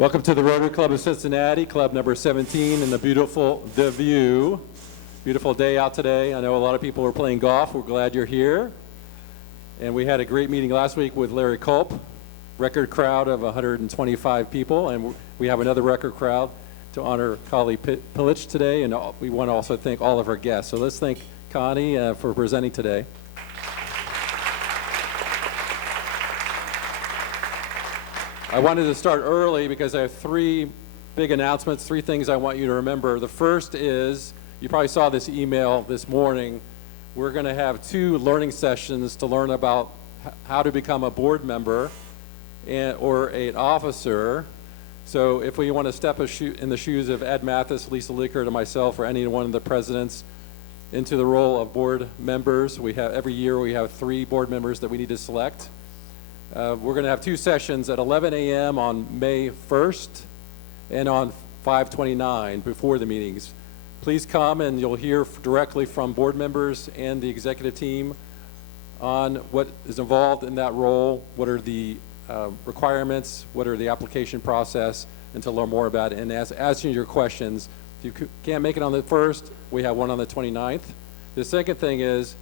Welcome to the Rotary Club of Cincinnati, club number 17 in the beautiful The View. Beautiful day out today. I know a lot of people are playing golf. We're glad you're here. And we had a great meeting last week with Larry Culp, record crowd of 125 people, and we have another record crowd to honor Connie Pillich today, and we want to also thank all of our guests. So let's thank Connie for presenting today. I wanted to start early because I have three big announcements, three things I want you to remember. The first is, you probably saw this email this morning, we're going to have 2 learning sessions to learn about how to become a board member or an officer. So if we want to step in the shoes of Ed Mathis, Lisa Lickert, and myself, or any one of the presidents into the role of board members, every year we have 3 board members that we need to select. We're going to have 2 sessions at 11 a.m. on May 1st and on 5/29 before the meetings. Please come and you'll hear directly from board members and the executive team on what is involved in that role, what are the requirements, what are the application process, and to learn more about it and answering your questions. If you can't make it on the 1st, we have one on the 29th. The second thing is,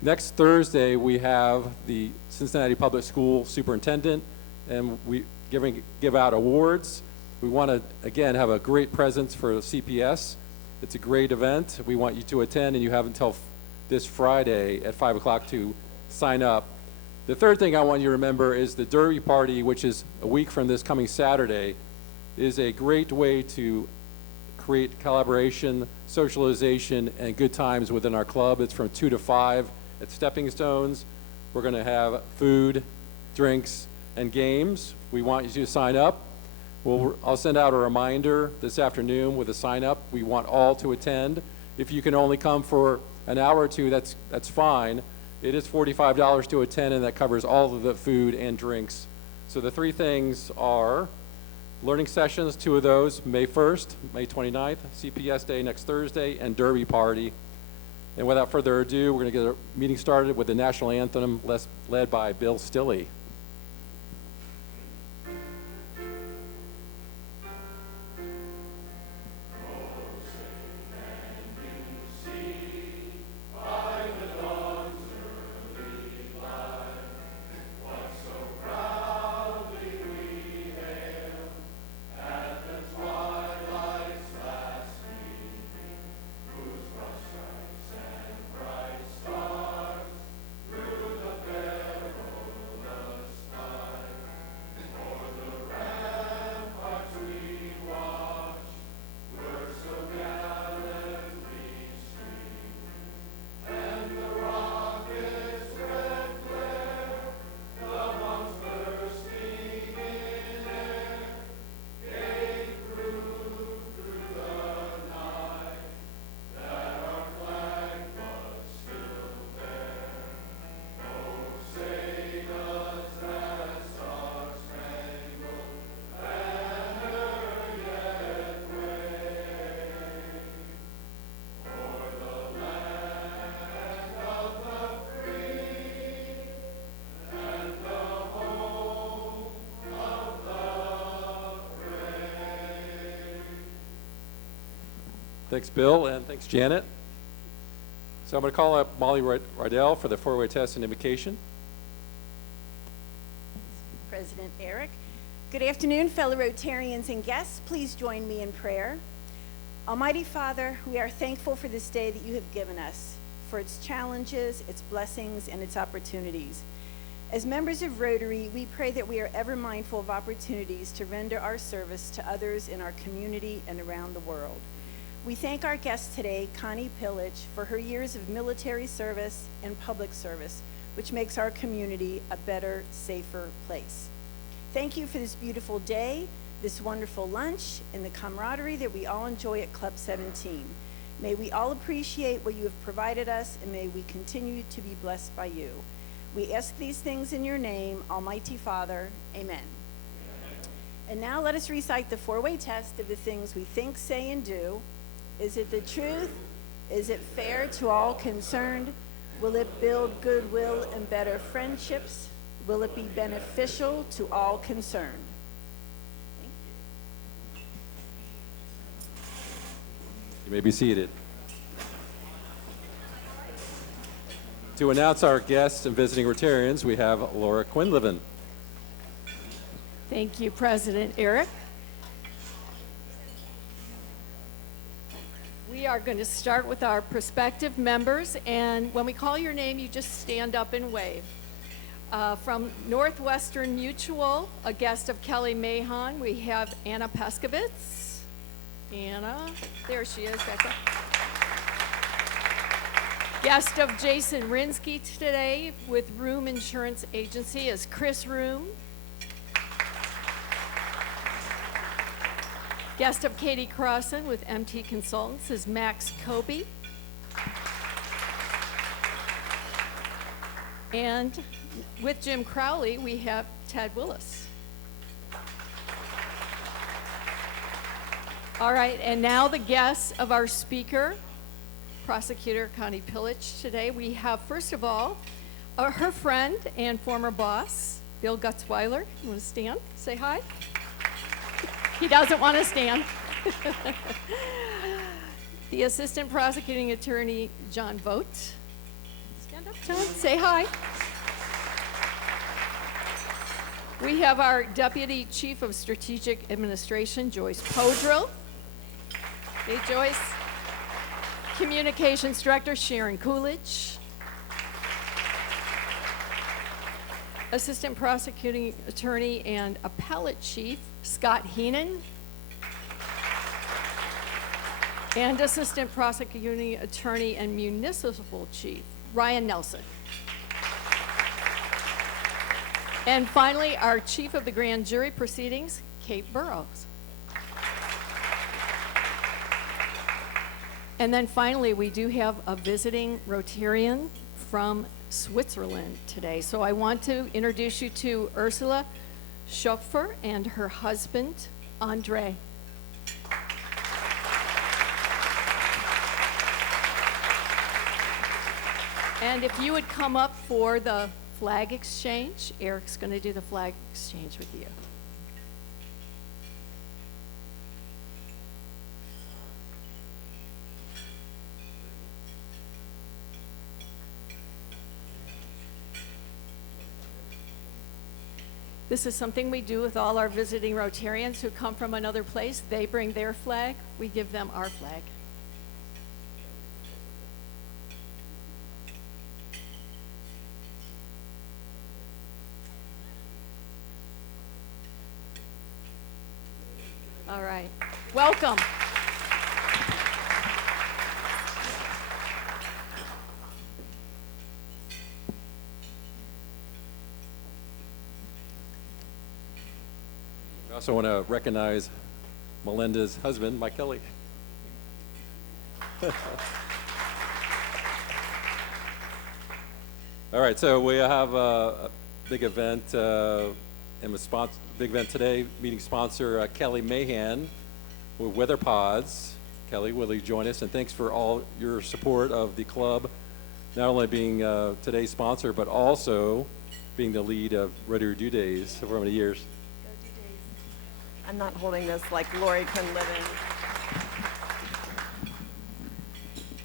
next Thursday, we have the Cincinnati Public School Superintendent, and we give out awards. We want to, again, have a great presence for CPS. It's a great event. We want you to attend, and you have until this Friday at 5 o'clock to sign up. The third thing I want you to remember is the Derby Party, which is a week from this coming Saturday, is a great way to create collaboration, socialization, and good times within our club. It's from 2 to 5. At Stepping Stones. We're going to have food, drinks, and games. We want you to sign up. I'll send out a reminder this afternoon with a sign up. We want all to attend. If you can only come for an hour or two, that's fine. It is $45 to attend, and that covers all of the food and drinks. So the 3 things are learning sessions, 2 of those, May 1st, May 29th, CPS Day next Thursday, and Derby Party. And without further ado, we're going to get a meeting started with the national anthem led by Bill Stilley. Thanks, Bill, and thanks, Janet. So I'm going to call up Molly Rydell for the 4-way test and invocation. President Eric. Good afternoon, fellow Rotarians and guests. Please join me in prayer. Almighty Father, we are thankful for this day that you have given us, for its challenges, its blessings, and its opportunities. As members of Rotary, we pray that we are ever mindful of opportunities to render our service to others in our community and around the world. We thank our guest today, Connie Pillich, for her years of military service and public service, which makes our community a better, safer place. Thank you for this beautiful day, this wonderful lunch, and the camaraderie that we all enjoy at Club 17. May we all appreciate what you have provided us, and may we continue to be blessed by you. We ask these things in your name, Almighty Father. Amen. And now let us recite the 4-way test of the things we think, say, and do. Is it the truth? Is it fair to all concerned? Will it build goodwill and better friendships? Will it be beneficial to all concerned? Thank you. You may be seated. To announce our guests and visiting Rotarians, we have Laura Quinlivan. Thank you, President Eric. We are going to start with our prospective members, and when we call your name, you just stand up and wave. From Northwestern Mutual, a guest of Kelly Mahon, we have Anna Peskovitz. Anna, there she is, back up. Guest of Jason Rinsky today with Room Insurance Agency is Chris Room. Guest of Katie Crossan with MT Consultants is Max Kobe. And with Jim Crowley, we have Ted Willis. All right, and now the guests of our speaker, Prosecutor Connie Pillich today. We have, first of all, her friend and former boss, Bill Gutzweiler. You want to stand? Say hi. He doesn't want to stand. The Assistant Prosecuting Attorney, John Vogt. Stand up, John. Say hi. We have our Deputy Chief of Strategic Administration, Joyce Podrill. Hey, Joyce. Communications Director, Sharon Coolidge. Assistant Prosecuting Attorney and Appellate Chief, Scott Heenan. And Assistant Prosecuting Attorney and Municipal Chief, Ryan Nelson. And finally, our Chief of the Grand Jury Proceedings, Kate Burrows. And then finally, we do have a visiting Rotarian from Switzerland today. So I want to introduce you to Ursula Schopfer and her husband, Andre. And if you would come up for the flag exchange, Eric's going to do the flag exchange with you. This is something we do with all our visiting Rotarians who come from another place. They bring their flag, we give them our flag. All right, welcome. I also want to recognize Melinda's husband, Mike Kelly. All right, so we have a big event, big event today, meeting sponsor Kelly Mahon with Weather Pods. Kelly, will you join us? And thanks for all your support of the club, not only being today's sponsor, but also being the lead of Rotary Do Days for many years. I'm not holding this like Lori Quinlivan.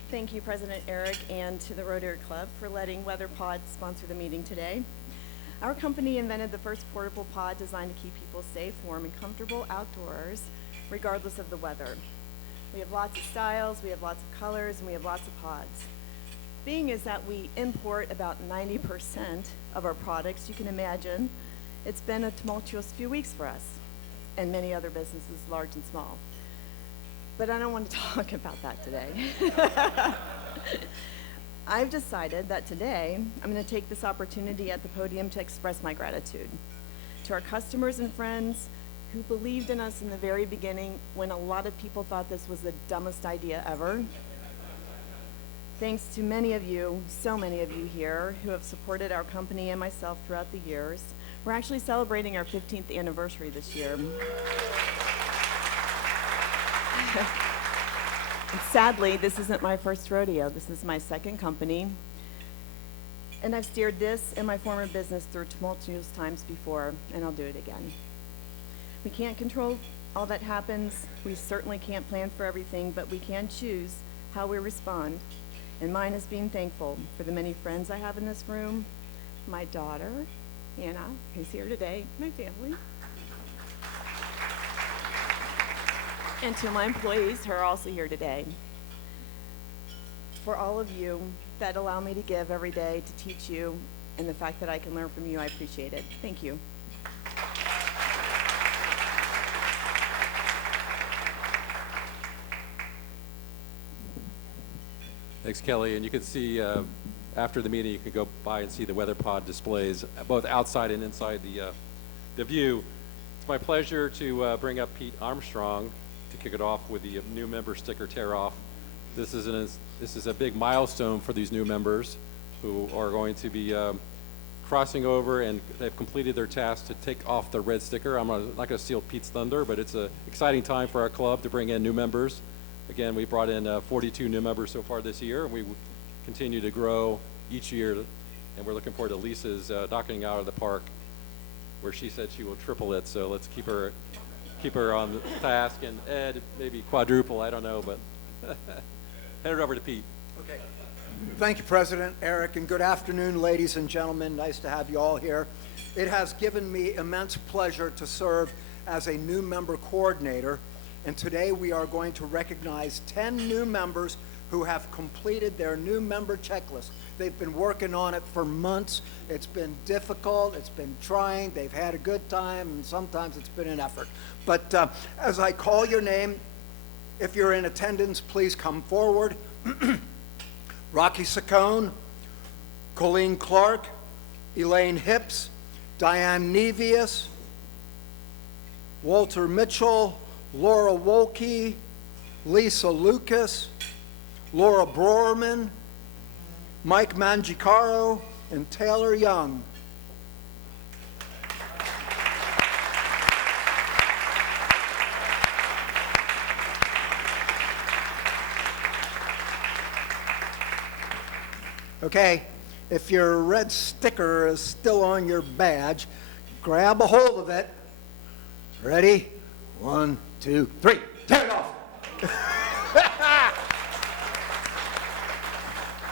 Thank you, President Eric, and to the Rotary Club for letting Weather Pod sponsor the meeting today. Our company invented the first portable pod designed to keep people safe, warm, and comfortable outdoors, regardless of the weather. We have lots of styles, we have lots of colors, and we have lots of pods. Being is that we import about 90% of our products, you can imagine, it's been a tumultuous few weeks for us, and many other businesses, large and small. But I don't want to talk about that today. I've decided that today I'm going to take this opportunity at the podium to express my gratitude to our customers and friends who believed in us in the very beginning when a lot of people thought this was the dumbest idea ever. Thanks to many of you, so many of you here, who have supported our company and myself throughout the years. We're actually celebrating our 15th anniversary this year. And sadly, this isn't my first rodeo. This is my second company. And I've steered this and my former business through tumultuous times before, and I'll do it again. We can't control all that happens. We certainly can't plan for everything, but we can choose how we respond. And mine is being thankful for the many friends I have in this room, my daughter, Hannah, who's here today, my family, and to my employees who are also here today. For all of you that allow me to give every day to teach you, and the fact that I can learn from you, I appreciate it. Thank you. Thanks, Kelly. And you can see after the meeting, you can go by and see the weather pod displays, both outside and inside the view. It's my pleasure to bring up Pete Armstrong to kick it off with the new member sticker tear-off. This is a big milestone for these new members who are going to be crossing over, and they've completed their task to take off the red sticker. I'm not going to steal Pete's thunder, but it's an exciting time for our club to bring in new members. Again, we brought in 42 new members so far this year, and we continue to grow each year, and we're looking forward to Lisa's knocking out of the park, where she said she will triple it, so let's keep her on the task, and Ed, maybe quadruple, I don't know, but hand it over to Pete. Okay. Thank you, President Eric, and good afternoon, ladies and gentlemen. Nice to have you all here. It has given me immense pleasure to serve as a new member coordinator, and today we are going to recognize 10 new members who have completed their new member checklist. They've been working on it for months. It's been difficult, it's been trying, they've had a good time, and sometimes it's been an effort. But as I call your name, if you're in attendance, please come forward. Rocky Saccone, Colleen Clark, Elaine Hips, Diane Nevius, Walter Mitchell, Laura Wolke, Lisa Lucas, Laura Broerman, Mike Mangicaro, and Taylor Young. Okay, if your red sticker is still on your badge, grab a hold of it. Ready? 1, 2, 3. Tear it off.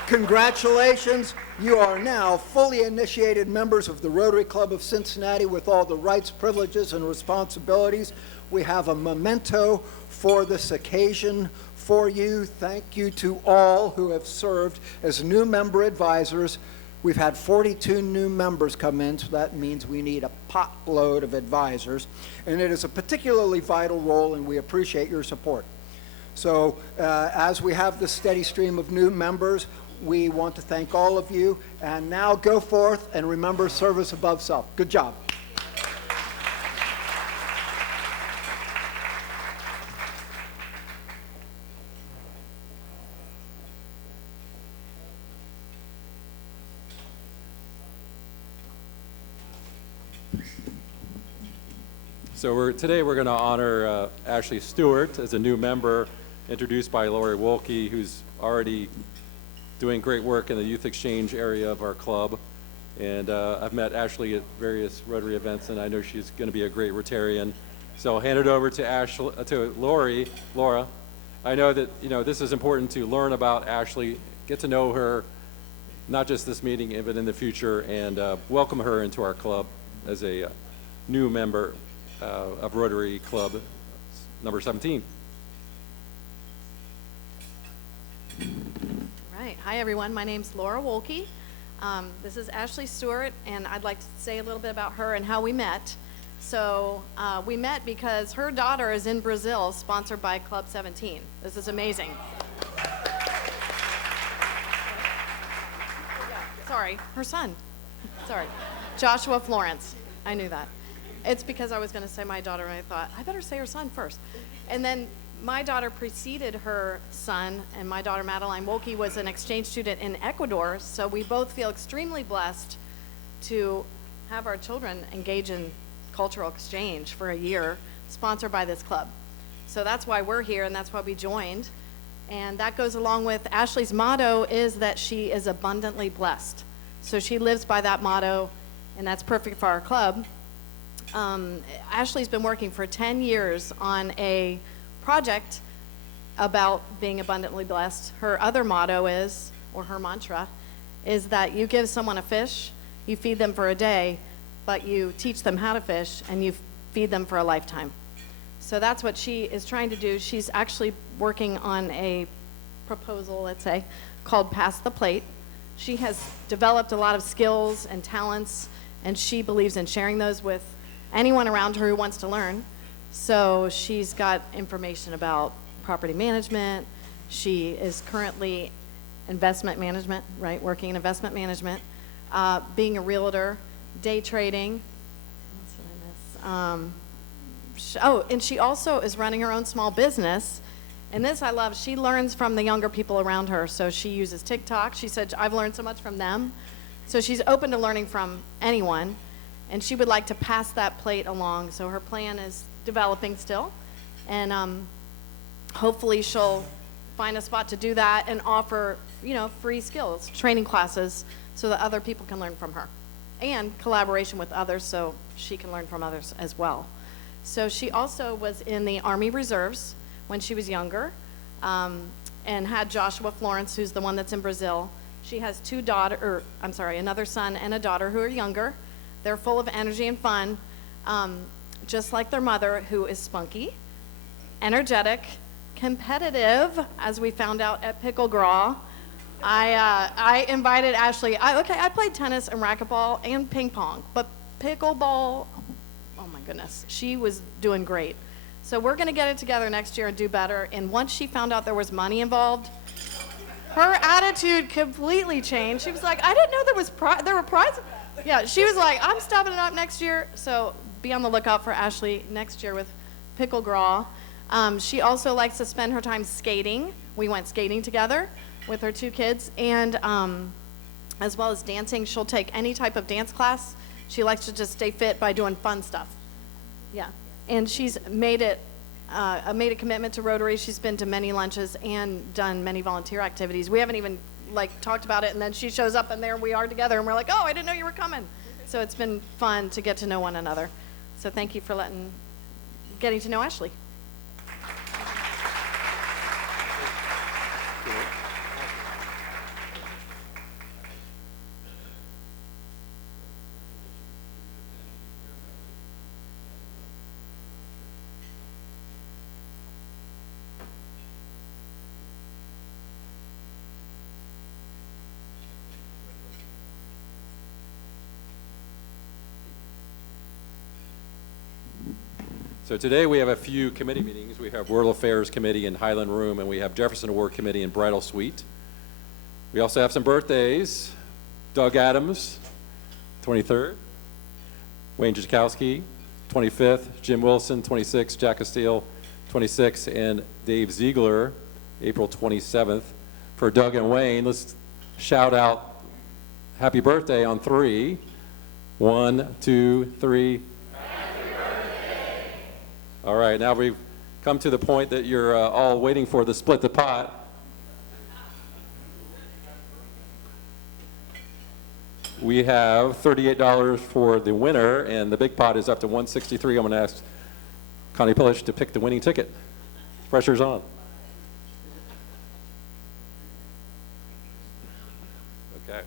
Congratulations. You are now fully initiated members of the Rotary Club of Cincinnati with all the rights, privileges, and responsibilities. We have a memento for this occasion for you. Thank you to all who have served as new member advisors. We've had 42 new members come in, so that means we need a potload of advisors. And it is a particularly vital role, and we appreciate your support. So as we have this steady stream of new members, we want to thank all of you. And now go forth and remember service above self. Good job. So today we're going to honor Ashley Stewart as a new member, introduced by Lori Wolke, who's already doing great work in the youth exchange area of our club. And I've met Ashley at various Rotary events, and I know she's going to be a great Rotarian. So I'll hand it over to Laura. I know that this is important to learn about Ashley, get to know her, not just this meeting, but in the future, and welcome her into our club as a new member of Rotary Club number 17. Right. Hi, everyone. My name's Laura Wolke. This is Ashley Stewart, and I'd like to say a little bit about her and how we met. So we met because her daughter is in Brazil, sponsored by Club 17. This is amazing. Sorry, her son. Sorry. Joshua Florence. I knew that. It's because I was going to say my daughter, and I thought, I better say her son first. And then my daughter preceded her son, and my daughter, Madeline Wolke, was an exchange student in Ecuador, so we both feel extremely blessed to have our children engage in cultural exchange for a year, sponsored by this club. So that's why we're here, and that's why we joined. And that goes along with Ashley's motto is that she is abundantly blessed. So she lives by that motto, and that's perfect for our club. Ashley's been working for 10 years on a project about being abundantly blessed. Her other motto is, or her mantra, is that you give someone a fish, you feed them for a day, but you teach them how to fish, and you feed them for a lifetime. So that's what she is trying to do. She's actually working on a proposal, let's say, called Pass the Plate. She has developed a lot of skills and talents, and she believes in sharing those with anyone around her who wants to learn. So she's got information about property management. She is currently investment management, right? Working in investment management, being a realtor, day trading. What did I miss? And she also is running her own small business. And this I love. She learns from the younger people around her. So she uses TikTok. She said, I've learned so much from them. So she's open to learning from anyone. And she would like to pass that plate along. So her plan is developing still. And hopefully she'll find a spot to do that and offer, free skills, training classes, so that other people can learn from her. And collaboration with others so she can learn from others as well. So she also was in the Army Reserves when she was younger, and had Joshua Florence, who's the one that's in Brazil. She has another son and a daughter who are younger. They're full of energy and fun, just like their mother, who is spunky, energetic, competitive, as we found out at Pickle Graw. I invited Ashley. I played tennis and racquetball and ping pong, but pickleball, oh my goodness, she was doing great. So we're going to get it together next year and do better. And once she found out there was money involved, her attitude completely changed. She was like, I didn't know there were prizes. Yeah, she was like, I'm stepping it up next year. So be on the lookout for Ashley next year with Pickle Graw. She also likes to spend her time skating. We went skating together with her two kids, and as well as dancing. She'll take any type of dance class. She likes to just stay fit by doing fun stuff. Yeah, and she's made a commitment to Rotary. She's been to many lunches and done many volunteer activities. We haven't even talked about it, and then she shows up, and there we are together, and we're like, oh, I didn't know you were coming. So it's been fun to get to know one another. So thank you for getting to know Ashley. So today we have a few committee meetings. We have World Affairs Committee in Highland Room, and we have Jefferson Award Committee in Bridal Suite. We also have some birthdays. Doug Adams, 23rd. Wayne Jackowski, 25th. Jim Wilson, 26th. Jack Castile, 26th. And Dave Ziegler, April 27th. For Doug and Wayne, let's shout out happy birthday on 3. 1, 2, 3. All right, now we've come to the point that you're all waiting for, the split the pot. We have $38 for the winner, and the big pot is up to $163. I'm going to ask Connie Pillich to pick the winning ticket. Pressure's on. Okay.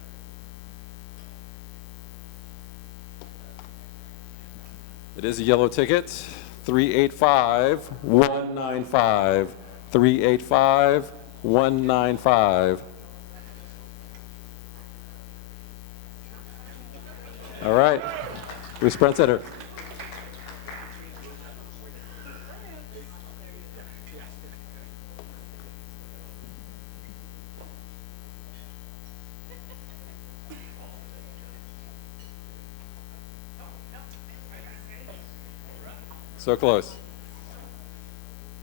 It is a yellow ticket. 385-195. 385-195. All right. Who's front center? So close.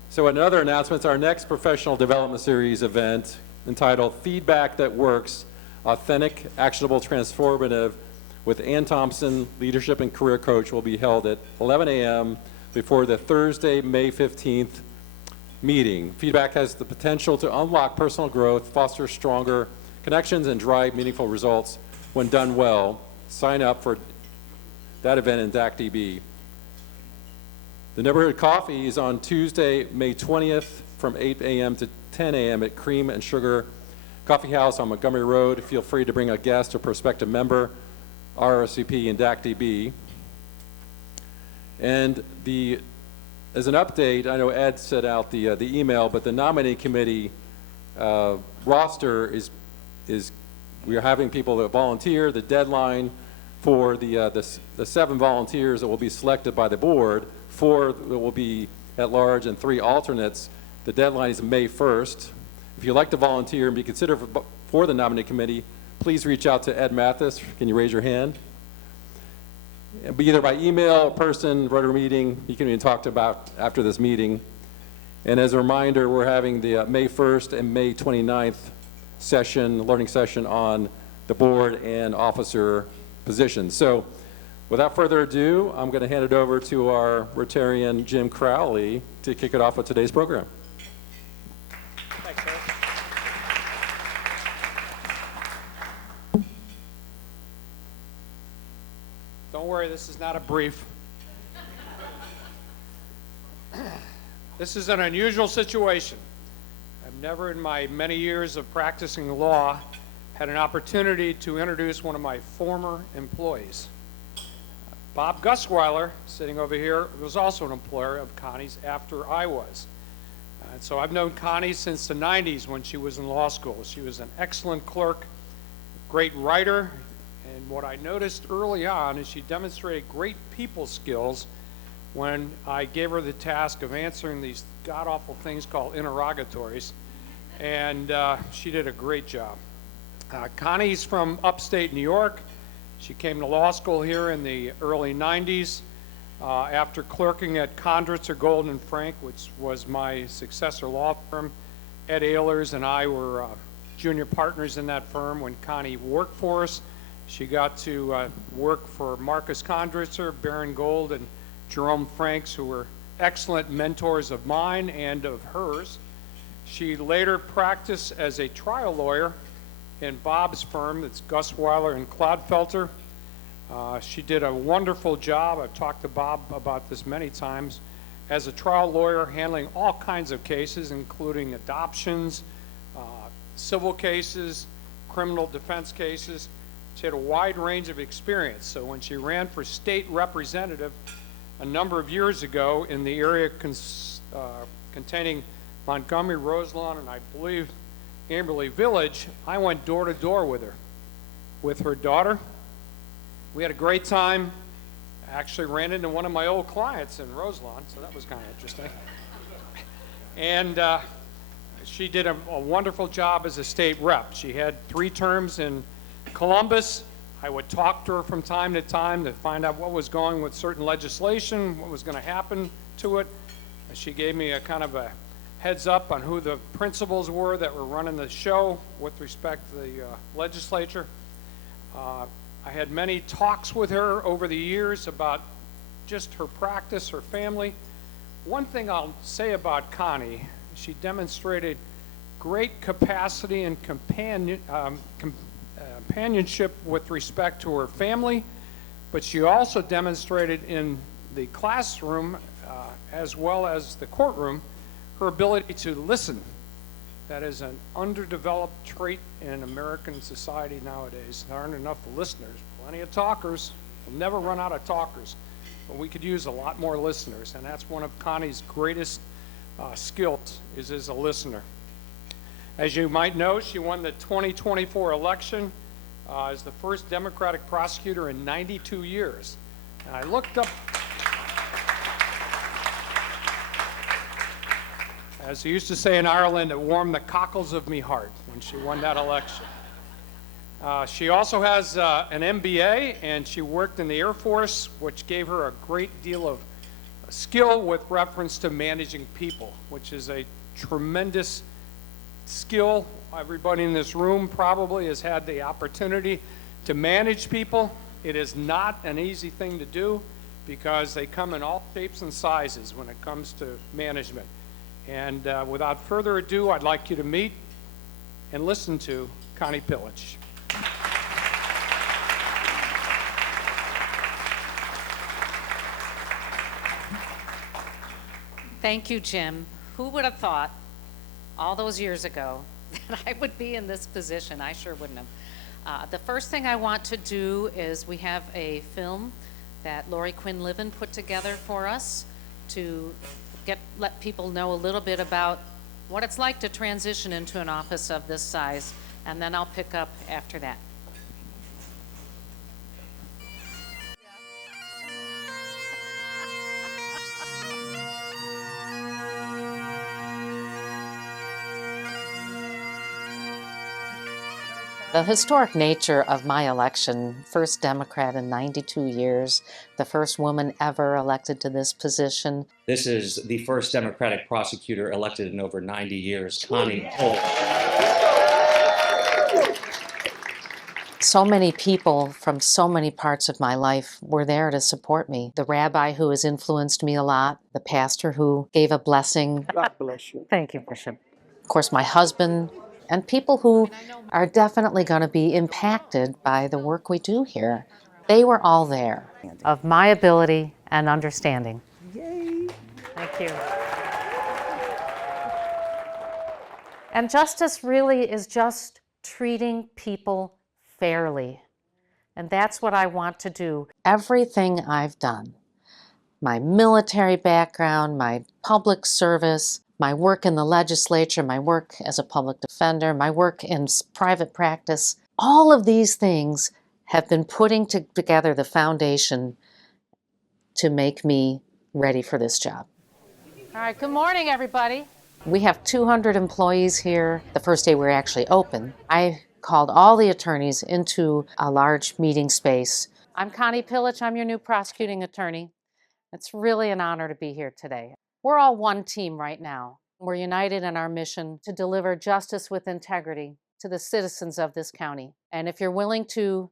So another announcement, our next professional development series event entitled Feedback That Works, Authentic, Actionable, Transformative with Ann Thompson, Leadership and Career Coach, will be held at 11 a.m. before the Thursday, May 15th meeting. Feedback has the potential to unlock personal growth, foster stronger connections, and drive meaningful results when done well. Sign up for that event in DACDB. The neighborhood coffee is on Tuesday, May 20th from 8 a.m. to 10 a.m. at Cream and Sugar Coffee House on Montgomery Road. Feel free to bring a guest or prospective member, RSVP and DAC-DB. And as an update, I know Ed set out the email, but the nominating committee roster is we are having people that volunteer. The deadline for the 7 volunteers that will be selected by the board, 4 that will be at large and 3 alternates. The deadline is May 1st. If you'd like to volunteer and be considered for the nominating committee, please reach out to Ed Mathis. Can you raise your hand? It'll be either by email or person, Rotary meeting. You can even talk about after this meeting. And as a reminder, we're having the May 1st and May 29th learning session on the board and officer positions. So without further ado, I'm going to hand it over to our Rotarian, Jim Crowley, to kick it off with today's program. Thanks, Eric. Don't worry, this is not a brief. This is an unusual situation. I've never in my many years of practicing law had an opportunity to introduce one of my former employees. Bob Gusweiler, sitting over here, was also an employer of Connie's after I was. And so I've known Connie since the 90s when she was in law school. She was an excellent clerk, great writer, and what I noticed early on is she demonstrated great people skills when I gave her the task of answering these god-awful things called interrogatories, and she did a great job. Connie's from upstate New York. She came to law school here in the early 90s after clerking at Condritzer, Golden and Frank, which was my successor law firm. Ed Ehlers and I were junior partners in that firm when Connie worked for us. She got to work for Marcus Condritzer, Baron Gold, and Jerome Franks, who were excellent mentors of mine and of hers. She later practiced as a trial lawyer in Bob's firm, that's Gusweiler and Clodfelter. She did a wonderful job. I've talked to Bob about this many times. As a trial lawyer, handling all kinds of cases, including adoptions, civil cases, criminal defense cases. She had a wide range of experience. So when she ran for state representative a number of years ago in the area containing Montgomery, Roselawn, and I believe Amberley Village, I went door to door with her daughter. We had a great time. I actually ran into one of my old clients in Roselawn, so that was kind of interesting. And she did a wonderful job as a state rep. She had 3 terms in Columbus. I would talk to her from time to time to find out what was going with certain legislation, what was going to happen to it. She gave me a kind of a heads up on who the principals were that were running the show with respect to the legislature. I had many talks with her over the years about just her practice, her family. One thing I'll say about Connie, she demonstrated great capacity and companionship with respect to her family, but she also demonstrated in the classroom as well as the courtroom her ability to listen. That is an underdeveloped trait in American society nowadays. There aren't enough listeners. Plenty of talkers. We'll never run out of talkers. But we could use a lot more listeners, and that's one of Connie's greatest skills, is as a listener. As you might know, she won the 2024 election as the first Democratic prosecutor in 92 years. And I looked up, as they used to say in Ireland, it warmed the cockles of me heart when she won that election. She also has an MBA, and she worked in the Air Force, which gave her a great deal of skill with reference to managing people, which is a tremendous skill. Everybody in this room probably has had the opportunity to manage people. It is not an easy thing to do because they come in all shapes and sizes when it comes to management. And without further ado, I'd like you to meet and listen to Connie Pillich. Thank you, Jim. Who would have thought all those years ago that I would be in this position? I sure wouldn't have. The first thing I want to do is we have a film that Lori Quinn-Livin put together for us to let people know a little bit about what it's like to transition into an office of this size, and then I'll pick up after that. The historic nature of my election, first Democrat in 92 years, the first woman ever elected to this position. This is the first Democratic prosecutor elected in over 90 years, Connie Pillich. So many people from so many parts of my life were there to support me. The rabbi who has influenced me a lot, the pastor who gave a blessing. God bless you. Thank you, Bishop. Of course, my husband, and people who are definitely going to be impacted by the work we do here. They were all there, of my ability and understanding. Yay. Thank you. And justice really is just treating people fairly. And that's what I want to do. Everything I've done, my military background, my public service, my work in the legislature, my work as a public defender, my work in private practice, all of these things have been putting together the foundation to make me ready for this job. All right, good morning, everybody. We have 200 employees here. The first day we were actually open, I called all the attorneys into a large meeting space. I'm Connie Pillich, I'm your new prosecuting attorney. It's really an honor to be here today. We're all one team right now. We're united in our mission to deliver justice with integrity to the citizens of this county. And if you're willing to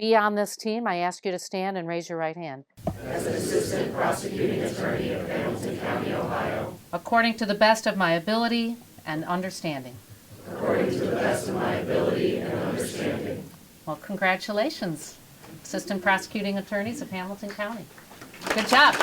be on this team, I ask you to stand and raise your right hand. As an assistant prosecuting attorney of Hamilton County, Ohio. According to the best of my ability and understanding. According to the best of my ability and understanding. Well, congratulations, assistant prosecuting attorneys of Hamilton County. Good job.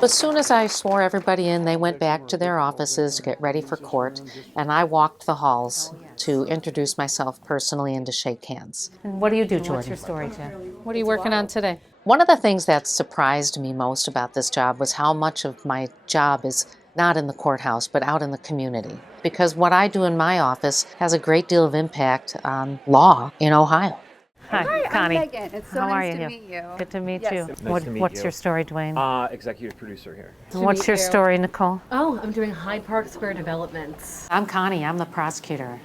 As soon as I swore everybody in, they went back to their offices to get ready for court, and I walked the halls to introduce myself personally and to shake hands. And what do you do, Jordan? What's your story, Jen? What are you working on today? One of the things that surprised me most about this job was how much of my job is not in the courthouse, but out in the community. Because what I do in my office has a great deal of impact on law in Ohio. Hi, Connie. I'm Megan. It's so nice to meet you. Good to meet Yes. you. Nice to meet What's you. your story, Dwayne? Executive producer here. What's your story, Nicole? Oh, I'm doing Hyde Park Square developments. I'm Connie. I'm the prosecutor.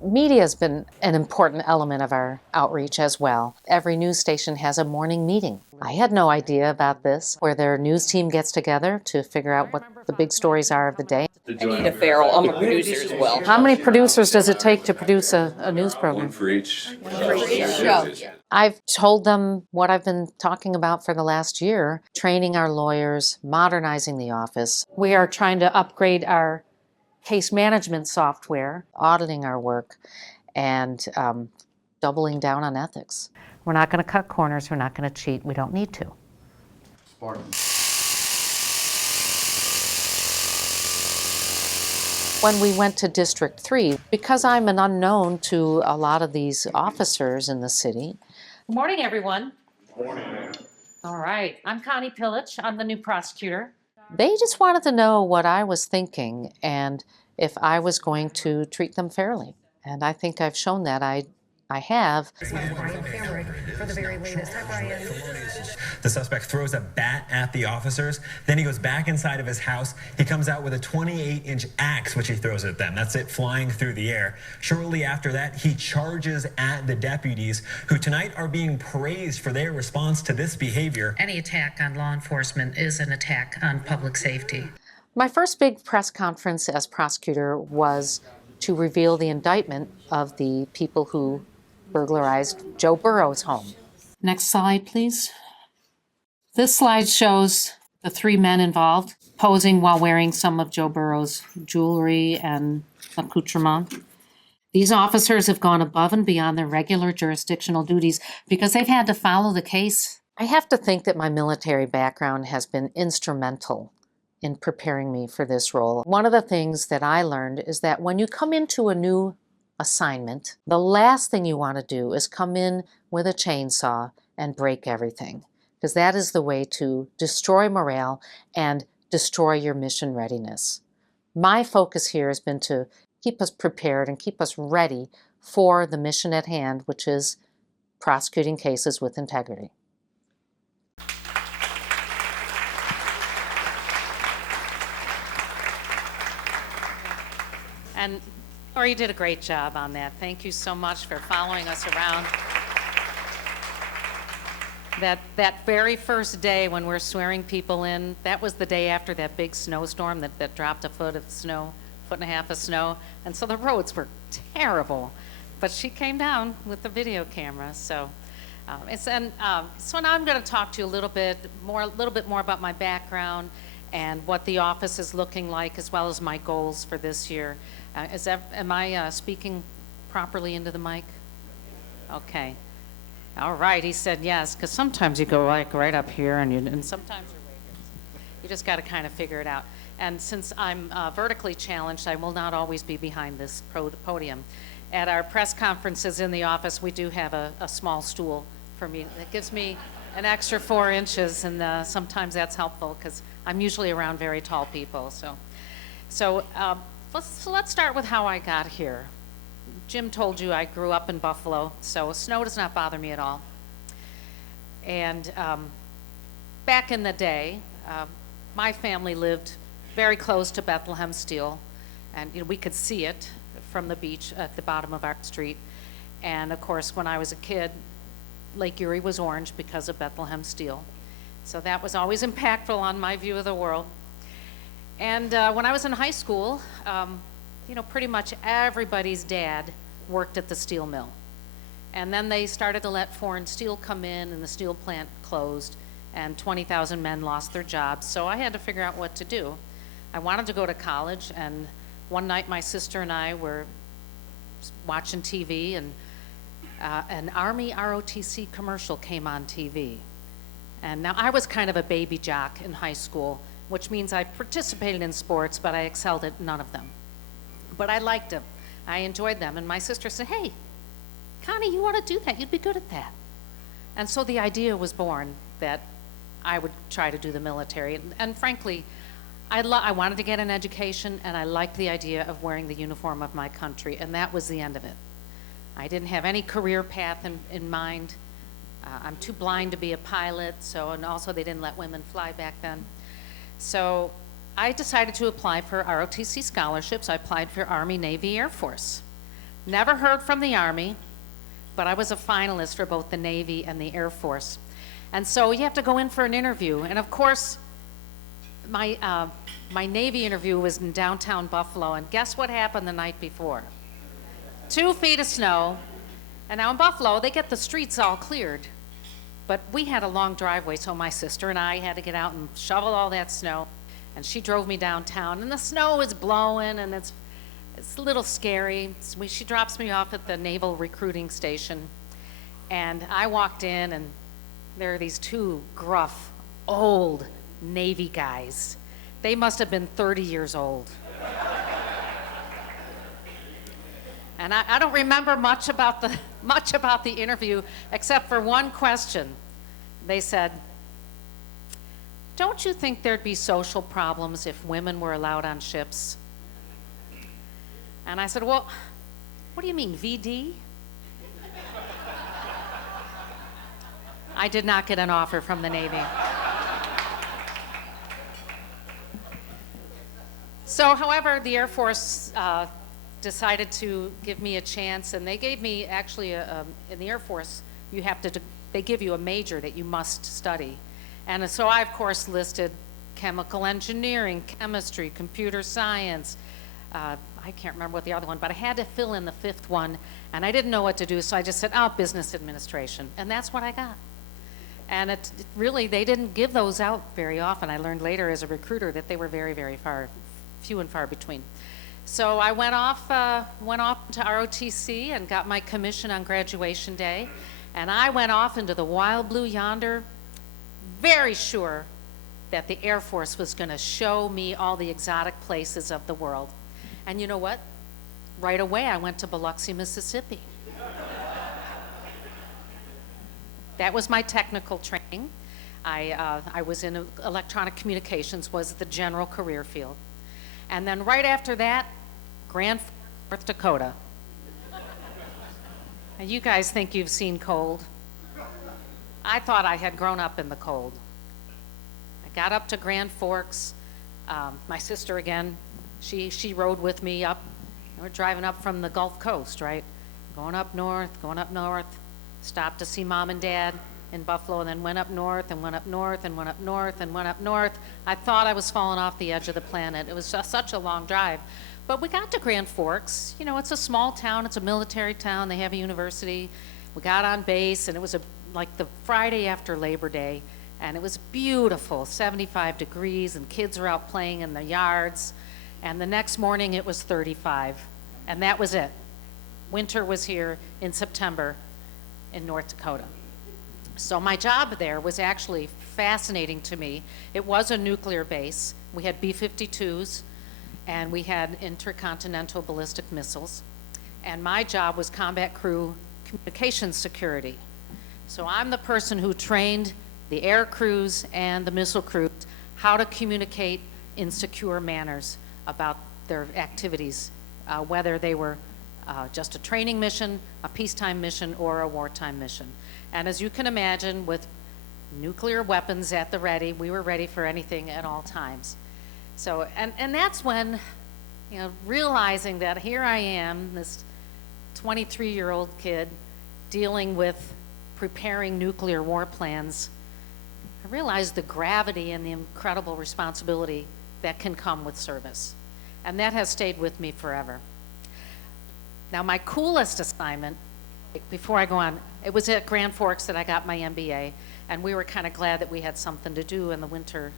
Media has been an important element of our outreach as well. Every news station has a morning meeting. I had no idea about this, where their news team gets together to figure out what the big stories are of the day. Anita Farrell, I'm a producer as well. How many producers does it take to produce a news program? One for each. show. I've told them what I've been talking about for the last year, training our lawyers, modernizing the office. We are trying to upgrade our case management software, auditing our work, and doubling down on ethics. We're not going to cut corners. We're not going to cheat. We don't need to. Spartan. When we went to District 3, because I'm an unknown to a lot of these officers in the city. Good morning, everyone. Good morning. All right, I'm Connie Pillich. I'm the new prosecutor. They just wanted to know what I was thinking and if I was going to treat them fairly. And I think I've shown that I have. The suspect throws a bat at the officers, then he goes back inside of his house. He comes out with a 28-inch axe, which he throws at them. That's it flying through the air. Shortly after that, he charges at the deputies, who tonight are being praised for their response to this behavior. Any attack on law enforcement is an attack on public safety. My first big press conference as prosecutor was to reveal the indictment of the people who burglarized Joe Burrow's home. Next slide, please. This slide shows the three men involved posing while wearing some of Joe Burrow's jewelry and accoutrement. These officers have gone above and beyond their regular jurisdictional duties because they've had to follow the case I have to think that my military background has been instrumental in preparing me for this role. One of the things that I learned is that when you come into a new assignment, the last thing you want to do is come in with a chainsaw and break everything, because that is the way to destroy morale and destroy your mission readiness. My focus here has been to keep us prepared and keep us ready for the mission at hand, which is prosecuting cases with integrity. And Lori, you did a great job on that. Thank you so much for following us around. That very first day when we're swearing people in, that was the day after that big snowstorm that dropped a foot of snow, foot and a half of snow. And so the roads were terrible. But she came down with the video camera. So so now I'm going to talk to you a little bit more about my background and what the office is looking like, as well as my goals for this year. Am I speaking properly into the mic? Okay. All right, he said yes, because sometimes you go like right up here and sometimes you're way here. You just got to kind of figure it out. And since I'm vertically challenged, I will not always be behind this podium. At our press conferences in the office, we do have a small stool for me. That gives me an extra 4 inches, and sometimes that's helpful because I'm usually around very tall people. So let's start with how I got here. Jim told you I grew up in Buffalo, so snow does not bother me at all. And back in the day, my family lived very close to Bethlehem Steel, and we could see it from the beach at the bottom of our street. And of course, when I was a kid, Lake Erie was orange because of Bethlehem Steel. So that was always impactful on my view of the world. And when I was in high school, pretty much everybody's dad worked at the steel mill. And then they started to let foreign steel come in, and the steel plant closed, and 20,000 men lost their jobs. So I had to figure out what to do. I wanted to go to college, and one night my sister and I were watching TV, and an Army ROTC commercial came on TV. And now I was kind of a baby jock in high school, which means I participated in sports, but I excelled at none of them. But I liked them. I enjoyed them. And my sister said, "Hey, Connie, you want to do that? You'd be good at that." And so the idea was born that I would try to do the military. And frankly, I wanted to get an education, and I liked the idea of wearing the uniform of my country, and that was the end of it. I didn't have any career path in mind. I'm too blind to be a pilot, and also they didn't let women fly back then. So I decided to apply for ROTC scholarships. I applied for Army, Navy, Air Force. Never heard from the Army, but I was a finalist for both the Navy and the Air Force. And so you have to go in for an interview. And of course, my Navy interview was in downtown Buffalo, and guess what happened the night before? 2 feet of snow. And now in Buffalo, they get the streets all cleared. But we had a long driveway, so my sister and I had to get out and shovel all that snow. And she drove me downtown, and the snow is blowing, and it's a little scary. She drops me off at the Naval Recruiting Station, and I walked in, and there are these 2 gruff, old Navy guys. They must have been 30 years old. And I don't remember much about the interview, except for one question. They said, "Don't you think there'd be social problems if women were allowed on ships?" And I said, "Well, what do you mean, VD?" I did not get an offer from the Navy. So, however, the Air Force decided to give me a chance, and they gave me actually in the Air Force they give you a major that you must study. And so I, of course, listed chemical engineering, chemistry, computer science. I can't remember what the other one, but I had to fill in the 5th one, and I didn't know what to do, so I just said, business administration, and that's what I got. And it really, they didn't give those out very often. I learned later as a recruiter that they were very, very few and far between. So I went off to ROTC and got my commission on graduation day, and I went off into the wild blue yonder very sure that the Air Force was going to show me all the exotic places of the world. And you know what? Right away, I went to Biloxi, Mississippi. That was my technical training. I was in electronic communications, was the general career field. And then right after that, Grand Forks, North Dakota. And you guys think you've seen cold. I thought I had grown up in the cold. I got up to Grand Forks. My sister, again, she rode with me up. We're driving up from the Gulf Coast, right? Going up north, stopped to see Mom and Dad in Buffalo, and then went up north and went up north and went up north and went up north. I thought I was falling off the edge of the planet. It was just such a long drive. But we got to Grand Forks. You know, it's a small town. It's a military town. They have a university. We got on base, and it was like the Friday after Labor Day, and it was beautiful, 75 degrees, and kids were out playing in the yards. And the next morning, it was 35, and that was it. Winter was here in September in North Dakota. So my job there was actually fascinating to me. It was a nuclear base. We had B-52s, and we had intercontinental ballistic missiles. And my job was combat crew communications security. So I'm the person who trained the air crews and the missile crews how to communicate in secure manners about their activities, whether they were just a training mission, a peacetime mission, or a wartime mission. And as you can imagine, with nuclear weapons at the ready, we were ready for anything at all times. So, and that's when, you know, realizing that here I am, this 23-year-old kid dealing with preparing nuclear war plans, I realized the gravity and the incredible responsibility that can come with service. And that has stayed with me forever. Now, my coolest assignment, before I go on, it was at Grand Forks that I got my MBA, and we were kind of glad that we had something to do in the winter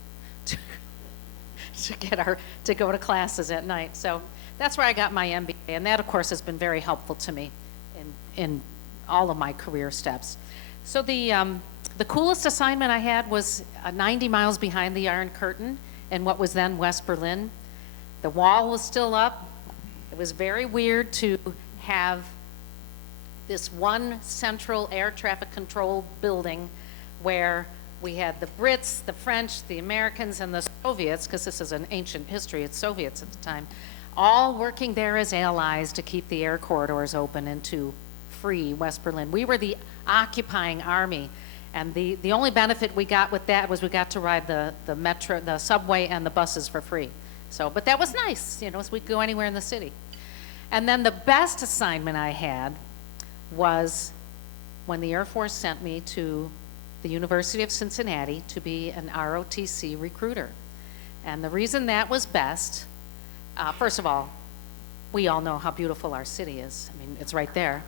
to go to classes at night. So that's where I got my MBA, and that, of course, has been very helpful to me in all of my career steps. So the coolest assignment I had was 90 miles behind the Iron Curtain in what was then West Berlin. The wall was still up. It was very weird to have this one central air traffic control building where we had the Brits, the French, the Americans, and the Soviets, because this is an ancient history, it's Soviets at the time, all working there as allies to keep the air corridors open into free West Berlin. We were the occupying army, and the only benefit we got with that was we got to ride the metro, the subway, and the buses for free. So, but that was nice, you know, so we could go anywhere in the city. And then the best assignment I had was when the Air Force sent me to the University of Cincinnati to be an ROTC recruiter. And the reason that was best, first of all, we all know how beautiful our city is. I mean, it's right there.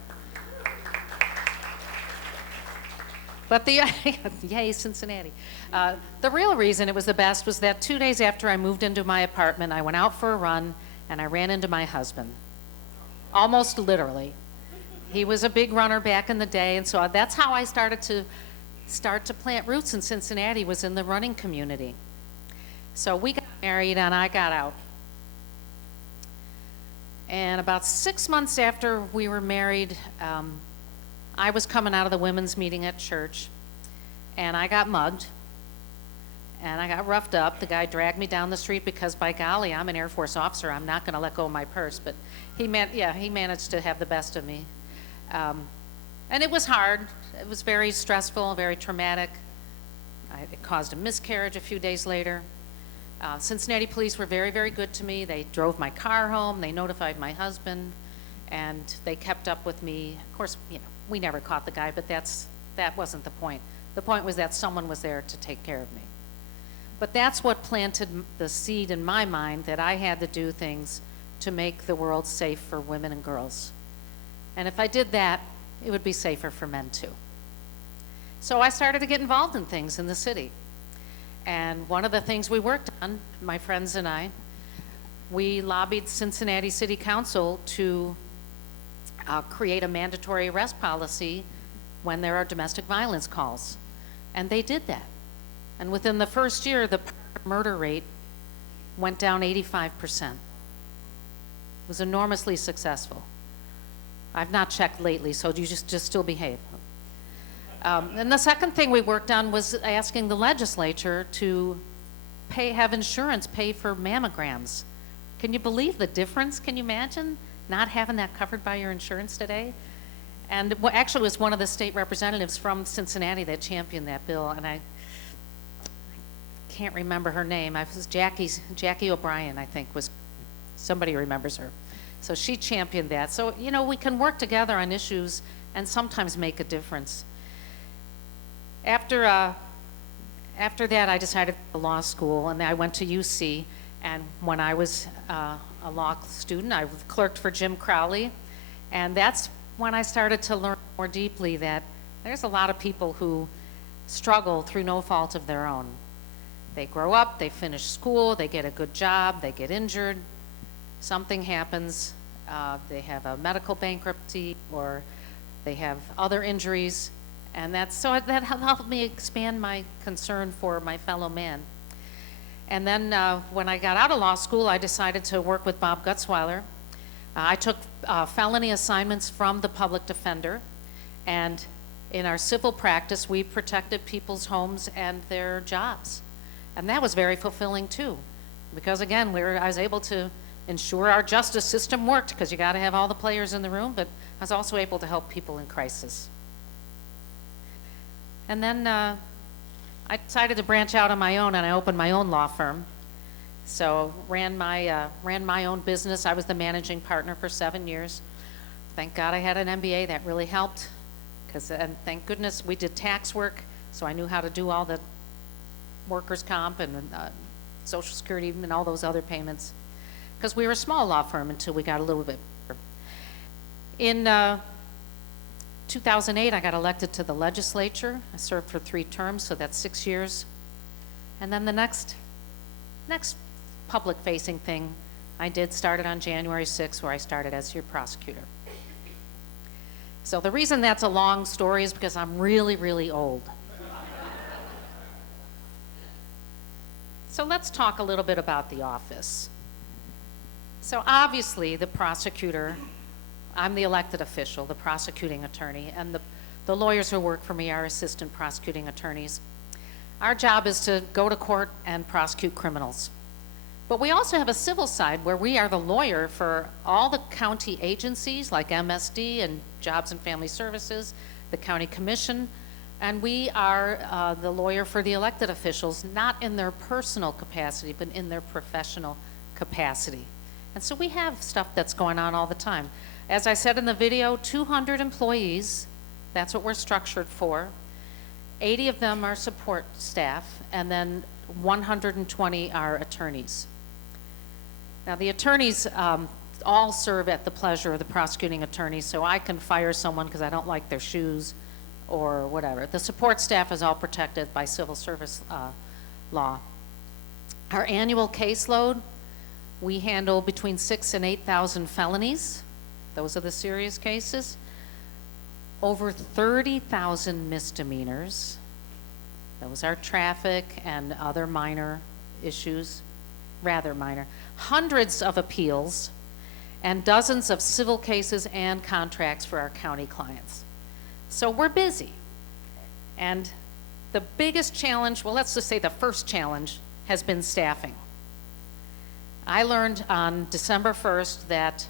But yay, Cincinnati. The real reason it was the best was that 2 days after I moved into my apartment, I went out for a run and I ran into my husband. Almost literally. He was a big runner back in the day, and so that's how I started to plant roots in Cincinnati, was in the running community. So we got married and I got out. And about 6 months after we were married, I was coming out of the women's meeting at church, and I got mugged, and I got roughed up. The guy dragged me down the street because, by golly, I'm an Air Force officer. I'm not going to let go of my purse, but he managed to have the best of me. And it was hard. It was very stressful, very traumatic. It caused a miscarriage a few days later. Cincinnati police were very, very good to me. They drove my car home. They notified my husband, and they kept up with me. Of course, you know, we never caught the guy, but that wasn't the point. The point was that someone was there to take care of me. But that's what planted the seed in my mind that I had to do things to make the world safe for women and girls. And if I did that, it would be safer for men too. So I started to get involved in things in the city. And one of the things we worked on, my friends and I, we lobbied Cincinnati City Council to create a mandatory arrest policy when there are domestic violence calls. And they did that. And within the first year, the murder rate went down 85%. It was enormously successful. I've not checked lately, so you just still behave. And the second thing we worked on was asking the legislature to have insurance pay for mammograms. Can you believe the difference? Can you imagine not having that covered by your insurance today? And actually, it was one of the state representatives from Cincinnati that championed that bill, and I can't remember her name. It was Jackie O'Brien, I think, was, somebody remembers her. So she championed that. So, you know, we can work together on issues and sometimes make a difference. After that, I decided to go to law school, and I went to UC. And when I was a law student, I clerked for Jim Crowley. And that's when I started to learn more deeply that there's a lot of people who struggle through no fault of their own. They grow up, they finish school, they get a good job, they get injured, something happens, they have a medical bankruptcy, or they have other injuries. And that helped me expand my concern for my fellow man. And then when I got out of law school, I decided to work with Bob Gutzweiler. I took felony assignments from the public defender, and in our civil practice, we protected people's homes and their jobs. And that was very fulfilling too, because again, I was able to ensure our justice system worked, because you got to have all the players in the room, but I was also able to help people in crisis. And then I decided to branch out on my own, and I opened my own law firm. So ran my own business. I was the managing partner for 7 years. Thank God I had an MBA. That really helped, and thank goodness we did tax work, so I knew how to do all the workers' comp and Social Security and all those other payments, because we were a small law firm until we got a little bit bigger. In 2008, I got elected to the legislature. I served for 3 terms, so that's 6 years. And then the next public-facing thing I did started on January 6th, where I started as your prosecutor. So the reason that's a long story is because I'm really, really old. So let's talk a little bit about the office. So obviously, the prosecutor, I'm the elected official, the prosecuting attorney, and the lawyers who work for me are assistant prosecuting attorneys. Our job is to go to court and prosecute criminals. But we also have a civil side where we are the lawyer for all the county agencies like MSD and Jobs and Family Services, the county commission, and we are the lawyer for the elected officials, not in their personal capacity, but in their professional capacity. And so we have stuff that's going on all the time. As I said in the video, 200 employees, that's what we're structured for. 80 of them are support staff, and then 120 are attorneys. Now the attorneys all serve at the pleasure of the prosecuting attorney, so I can fire someone because I don't like their shoes or whatever. The support staff is all protected by civil service law. Our annual caseload, we handle between 6,000 and 8,000 felonies. Those are the serious cases. Over 30,000 misdemeanors. Those are traffic and other minor issues, rather minor. Hundreds of appeals and dozens of civil cases and contracts for our county clients. So we're busy. And the biggest challenge, well, let's just say the first challenge, has been staffing. I learned on December 1st that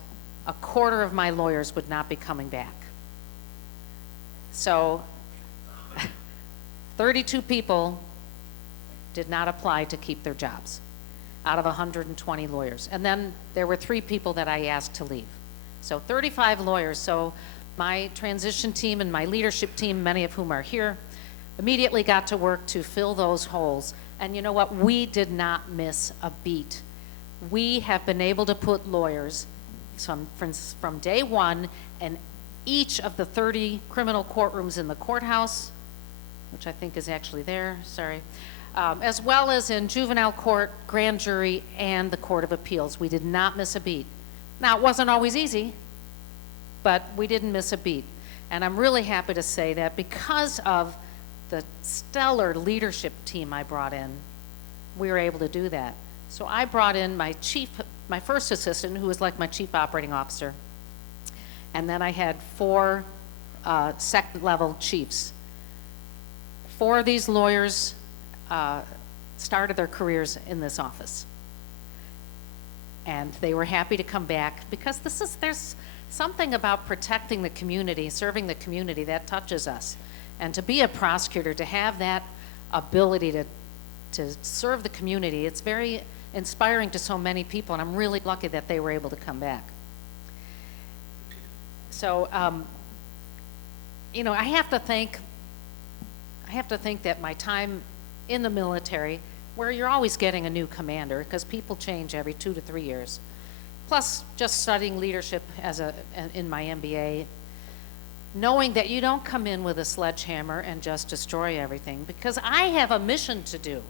a quarter of my lawyers would not be coming back. So 32 people did not apply to keep their jobs out of 120 lawyers. And then there were 3 people that I asked to leave. So 35 lawyers. So my transition team and my leadership team, many of whom are here, immediately got to work to fill those holes. And you know what? We did not miss a beat. We have been able to put lawyers from day one in each of the 30 criminal courtrooms in the courthouse, which I think is actually there, sorry, as well as in juvenile court, grand jury, and the Court of Appeals. We did not miss a beat. Now, it wasn't always easy, but we didn't miss a beat. And I'm really happy to say that because of the stellar leadership team I brought in, we were able to do that. So I brought in my first assistant, who was like my chief operating officer, and then I had 4 second-level chiefs. 4 of these lawyers started their careers in this office. And they were happy to come back because there's something about protecting the community, serving the community, that touches us. And to be a prosecutor, to have that ability to serve the community, it's very inspiring to so many people, and I'm really lucky that they were able to come back. So, you know, I have to think that my time in the military, where you're always getting a new commander, because people change every 2 to 3 years, plus just studying leadership in my MBA, knowing that you don't come in with a sledgehammer and just destroy everything, because I have a mission to do.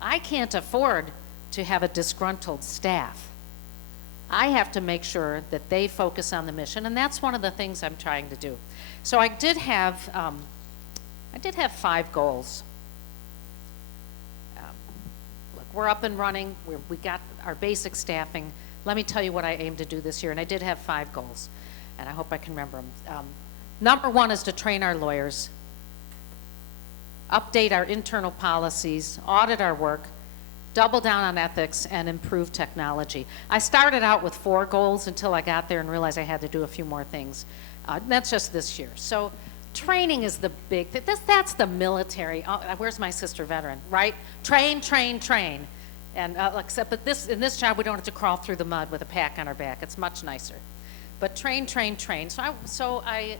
I can't afford to have a disgruntled staff. I have to make sure that they focus on the mission, and that's one of the things I'm trying to do. So I did have 5 goals. Look, we're up and running. We got our basic staffing. Let me tell you what I aim to do this year, and I did have 5 goals, and I hope I can remember them. Number 1 is to train our lawyers, update our internal policies, audit our work, double down on ethics, and improve technology. I started out with 4 goals until I got there and realized I had to do a few more things. That's just this year. So training is the big thing. That's the military. Where's my sister veteran, right? Train, train, train. And except in this job, we don't have to crawl through the mud with a pack on our back. It's much nicer. But train, train, train. So I